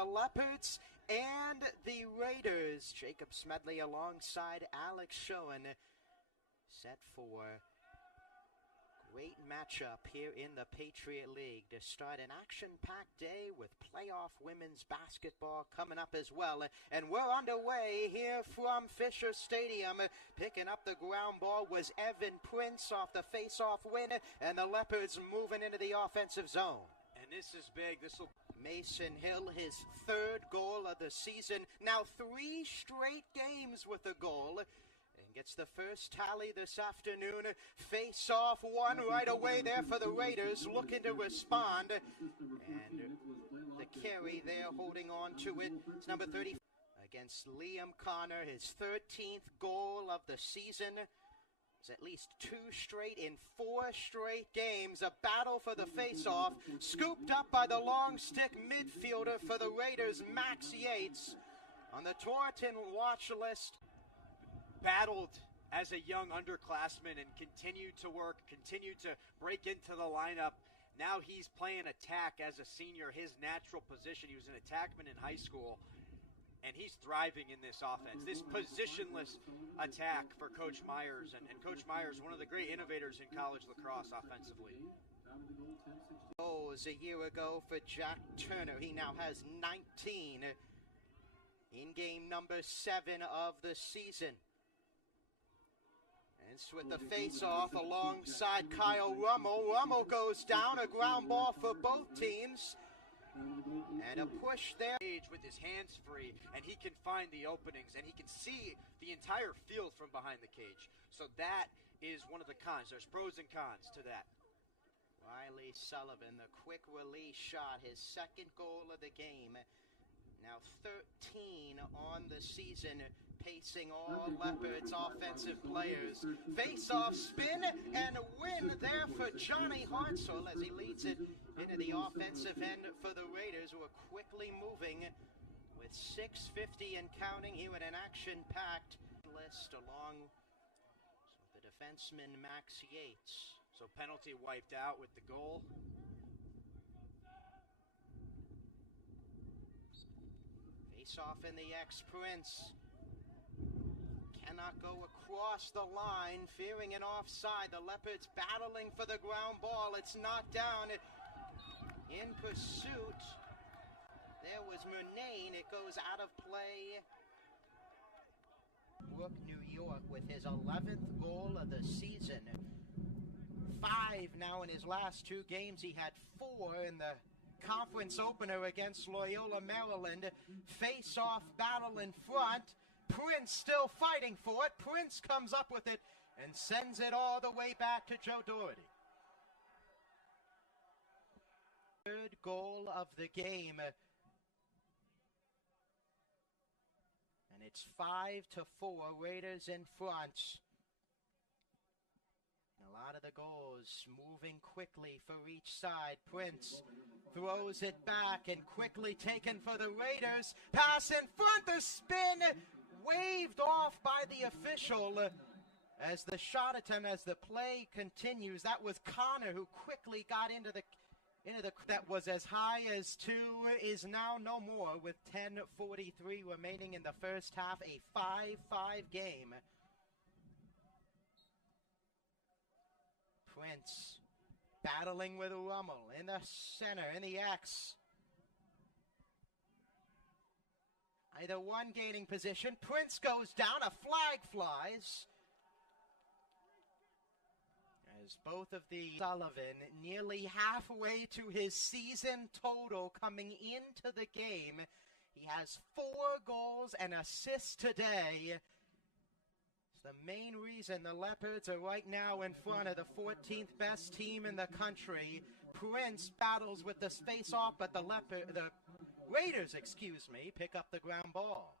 the Leopards and the Raiders. Jacob Smedley alongside Alex Schoen, set for great matchup here in the Patriot League to start an action-packed day with playoff women's basketball coming up as well. And we're underway here from Fisher Stadium. Picking up the ground ball was Evan Prince off the face-off win, and the Leopards moving into the offensive zone. And this is big. This will Mason Hill, his third goal of the season. Now 3 straight games with a goal. Gets the first tally this afternoon. Face off one right away there for the Raiders, looking to respond. And the carry there, holding on to it. It's number 30 against Liam Connor, his 13th goal of the season. It's at least 2 straight in 4 straight games. A battle for the face-off. Scooped up by the long stick midfielder for the Raiders, Max Yates. On the Torrington watch list. Battled as a young underclassman and continued to work, continued to break into the lineup. Now he's playing attack as a senior, his natural position. He was an attackman in high school, and he's thriving in this offense. This positionless attack for Coach Myers, and Coach Myers, one of the great innovators in college lacrosse offensively. Goals a year ago for Jack Turner. He now has 19 in game number 7 of the season. With the face-off alongside Kyle Rummel. Rummel goes down, a ground ball for both teams. And a push there. With his hands free, and he can find the openings, and he can see the entire field from behind the cage. So that is one of the cons. There's pros and cons to that. Riley Sullivan, the quick release shot, his second goal of the game. Now 13 on the season, pacing all Leopards offensive players. Face-off spin and a win there for Johnny Hartzell as he leads it into the offensive end for the Raiders, who are quickly moving with 6:50 and counting here at an action-packed list along with the defenseman Max Yates. So penalty wiped out with the goal. Face-off in the X-Prince. Cannot go across the line, fearing an offside. The Leopards battling for the ground ball. It's knocked down. In pursuit, there was Murnane. It goes out of play. Brook, New York, with his 11th goal of the season. 5 now in his last 2 games. He had 4 in the conference opener against Loyola, Maryland. Face-off battle in front. Prince still fighting for it. Prince comes up with it and sends it all the way back to Joe Doherty. Third goal of the game. And it's 5-4, Raiders in front. A lot of the goals moving quickly for each side. Prince throws it back and quickly taken for the Raiders. Pass in front, the spin waved off by the official as the shot attempt, as the play continues. That was Connor who quickly got into the that was as high as 2, is now no more with 10:43 remaining in the first half. A 5-5 game. Prince battling with Rummel in the center, in the X. Either one gaining position. Prince goes down, a flag flies. As both of the Sullivan nearly halfway to his season total coming into the game. He has 4 goals and assists today. It's the main reason the Leopards are right now in front of the 14th best team in the country. Prince battles with the face-off, but the Raiders, pick up the ground ball.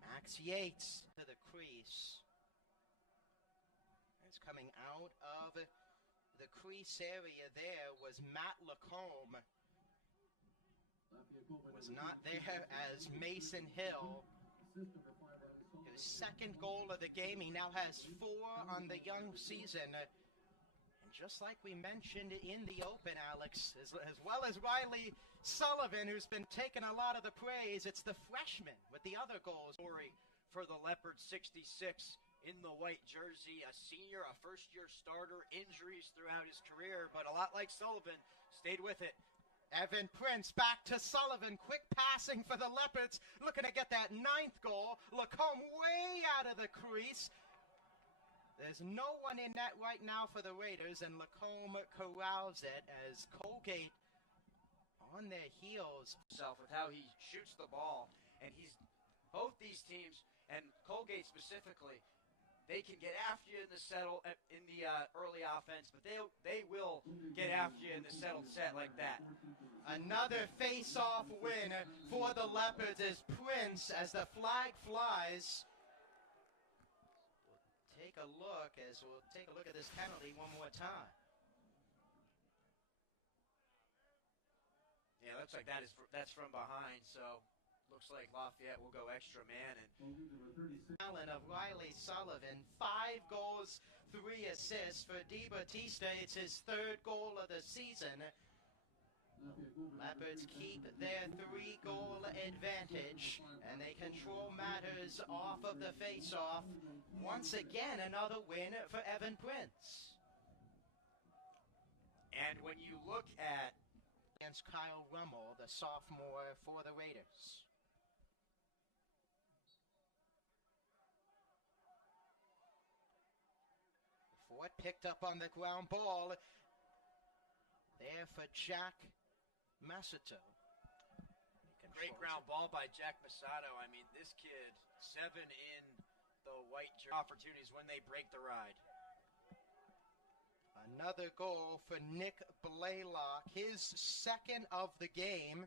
Max Yates to the crease. It's coming out of the crease area there was Matt Lacombe. Was not there as Mason Hill. His second goal of the game. He now has 4 on the young season. And Just like we mentioned in the open, Alex, as well as Riley Sullivan, who's been taking a lot of the praise, it's the freshman with the other goals. Story for the Leopards, 66 in the white jersey, a senior, a first-year starter, injuries throughout his career, but a lot like Sullivan, stayed with it. Evan Prince back to Sullivan, quick passing for the Leopards, looking to get that 9th goal. Lacombe way out of the crease. There's no one in net right now for the Raiders, and Lacombe corrals it as Colgate on their heels. With how he shoots the ball, and he's both these teams, and Colgate specifically, they can get after you in the early offense, but they will get after you in the settled set like that. Another face-off win for the Leopards as Prince, as the flag flies. We'll take a look at this penalty one more time. Yeah, looks like that's from behind, so looks like Lafayette will go extra man. And Allen of Riley Sullivan, 5 goals, 3 assists for Di Battista. It's his 3rd goal of the season. Leopards keep their 3-goal advantage, and they control matters off of the face-off. Once again, another win for Evan Prince. And when you look at against Kyle Rummel, the sophomore for the Raiders. Ford picked up on the ground ball. There for Jack Masato. Great ground ball by Jack Masato. I mean, this kid, 7 in the white jersey. Opportunities when they break the ride. Another goal for Nick Blaylock, his 2nd of the game.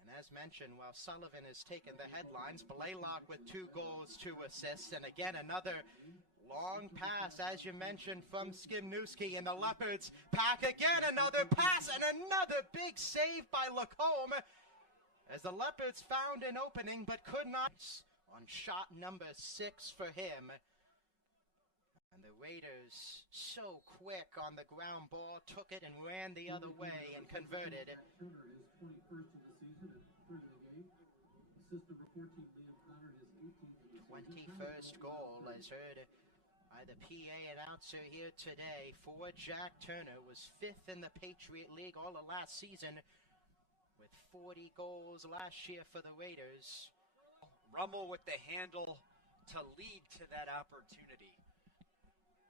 And as mentioned, while Sullivan has taken the headlines, Blaylock with 2 goals, 2 assists. And again, another long pass, as you mentioned, from Skimnewski, and the Leopards pack again. Another pass and another big save by Lacombe, as the Leopards found an opening but could not on shot number 6 for him. And the Raiders, so quick on the ground ball, took it and ran the other way and converted. 21st goal, as heard by the PA announcer here today, for Jack Turner. Was 5th in the Patriot League all of last season, with 40 goals last year for the Raiders. Rummel with the handle to lead to that opportunity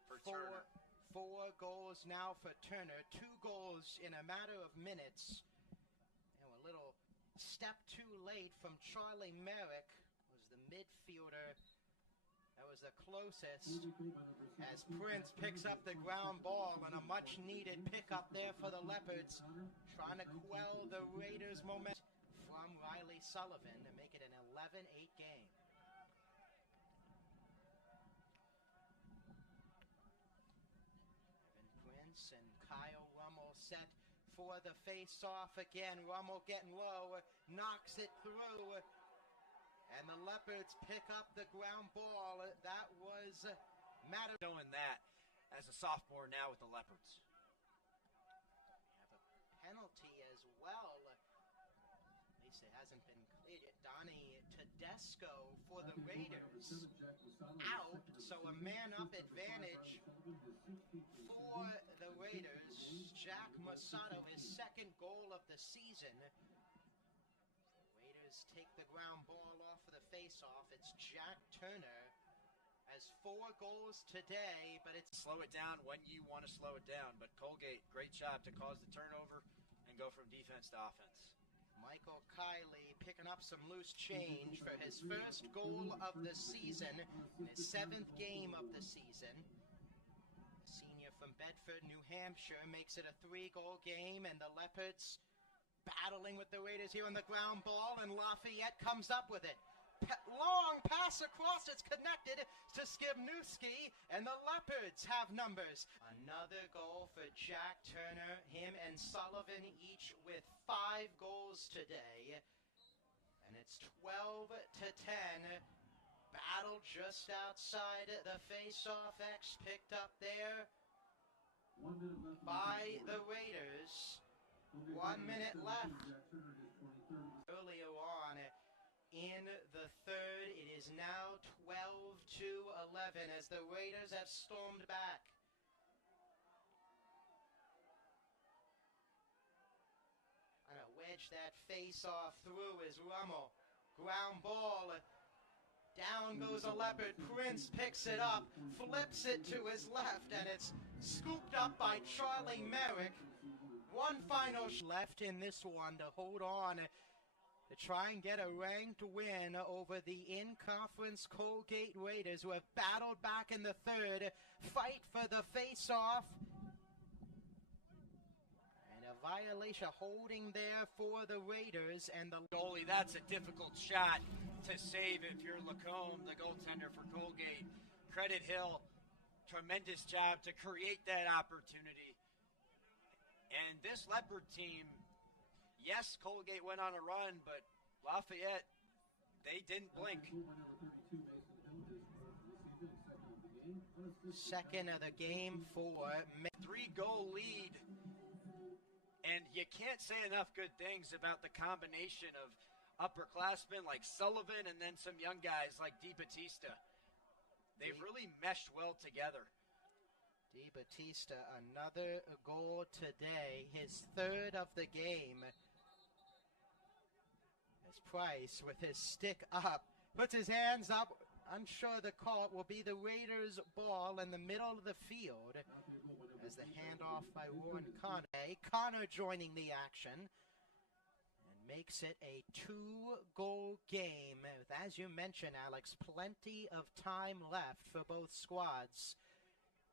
for Turner. 4 goals now for Turner, 2 goals in a matter of minutes. And a little step too late from Charlie Merrick, was the midfielder that was the closest, as Prince picks up the ground ball, and a much needed pickup there for the Leopards, trying to quell the Raiders' momentum from Riley Sullivan to make it an 11-8 game. Evan Prince and Kyle Rummel set for the face-off again. Rummel getting low, knocks it through, and the Leopards pick up the ground ball. That was matter. Showing that as a sophomore now with the Leopards. We have a penalty as well. At least it hasn't been cleared. Donnie Tedesco for the Raiders out, so a man-up advantage for the Raiders. Jack Masato, his 2nd goal of the season. Raiders take the ground ball off of the face-off. It's Jack Turner, has 4 goals today, but it's slow it down when you want to slow it down. But Colgate, great job to cause the turnover and go from defense to offense. Michael Kiley picking up some loose change for his 1st goal of the season, his 7th game of the season. Senior from Bedford, New Hampshire, makes it a 3-goal game, and the Leopards battling with the Raiders here on the ground ball, and Lafayette comes up with it. Long pass across, it's connected to Skimnewski, and the Leopards have numbers. Another goal for Jack Turner, him and Sullivan each with 5 goals today. And it's 12-10. Battle just outside the face-off X picked up there. by the Raiders. 1 minute left. Earlier on in the third, it is now 12-11 as the Raiders have stormed back. And a wedge that face-off through is Rummel. Ground ball. Down goes a Leopard. Prince picks it up, flips it to his left, and it's scooped up by Charlie Merrick. One final left in this one to hold on to try and get a ranked win over the in-conference Colgate Raiders, who have battled back in the third. Fight for the face-off. And a violation holding there for the Raiders and the goalie. That's a difficult shot to save if you're Lacombe, the goaltender for Colgate. Credit Hill, tremendous job to create that opportunity. And this Leopard team, yes, Colgate went on a run, but Lafayette, they didn't blink. Second of the game for 3-goal lead. And you can't say enough good things about the combination of upperclassmen like Sullivan and then some young guys like DiBattista. They've really meshed well together. DiBattista, another goal today, his third of the game. As Price, with his stick up, puts his hands up. I'm sure the call will be the Raiders' ball in the middle of the field. As the handoff by Warren Connor. Connor joining the action. And makes it a 2-goal game. With, as you mentioned, Alex, plenty of time left for both squads.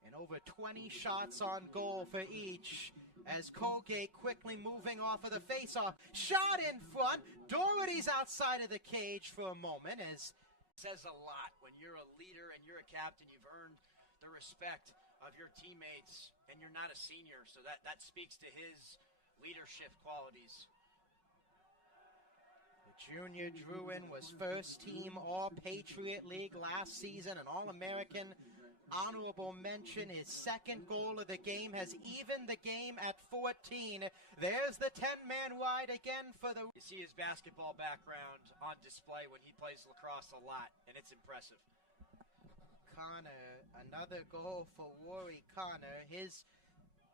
And over 20 shots on goal for each, as Colgate quickly moving off of the face-off. Shot in front. Doherty's outside of the cage for a moment. As says a lot when you're a leader and you're a captain. You've earned the respect of your teammates, and you're not a senior, so that speaks to his leadership qualities. The junior Druin was first-team All-Patriot League last season, an All-American. Honorable mention, his second goal of the game has evened the game at 14. There's the 10-man ride again for the... You see his basketball background on display when he plays lacrosse a lot, and it's impressive. Connor, another goal for Rory Connor, his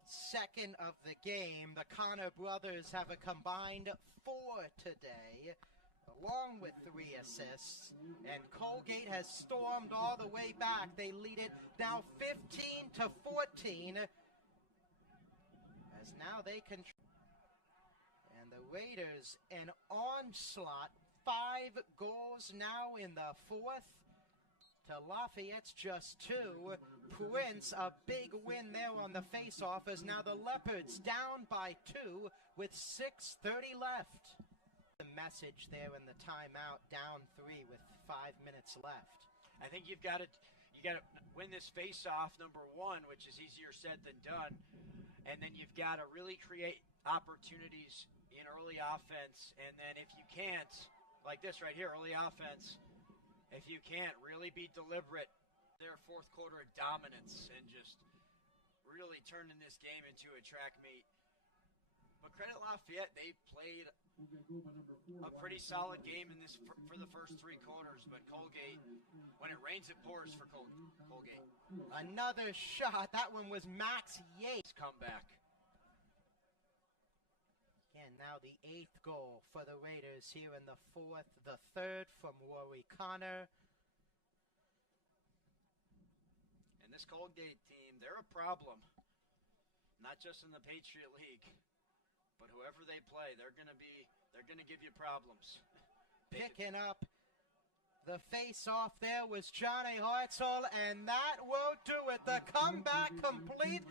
second of the game. The Connor brothers have a combined 4 today, along with 3 assists, and Colgate has stormed all the way back. They lead it now 15-14, as now they can. And the Raiders, an onslaught, 5 goals now in the fourth. To Lafayette's just 2. Prince, a big win there on the face-off, as now the Leopards down by 2 with 6:30 left. The message there in the timeout, down 3 with 5 minutes left. I think you got to win this face-off, number 1, which is easier said than done, and then you've got to really create opportunities in early offense, and then if you can't, like this right here, early offense. If you can't really be deliberate, their fourth quarter dominance and just really turning this game into a track meet. But credit Lafayette, they played a pretty solid game in this for the first 3 quarters. But Colgate, when it rains, it pours for Colgate. Another shot. That one was Max Yates' comeback. Again, now the 8th goal for the Raiders here in the fourth. The 3rd from Rory Connor. And this Colgate team, they're a problem. Not just in the Patriot League, but whoever they play, they're gonna give you problems. Picking up the face-off there was Johnny Hartzell, and that will do it. The comeback complete.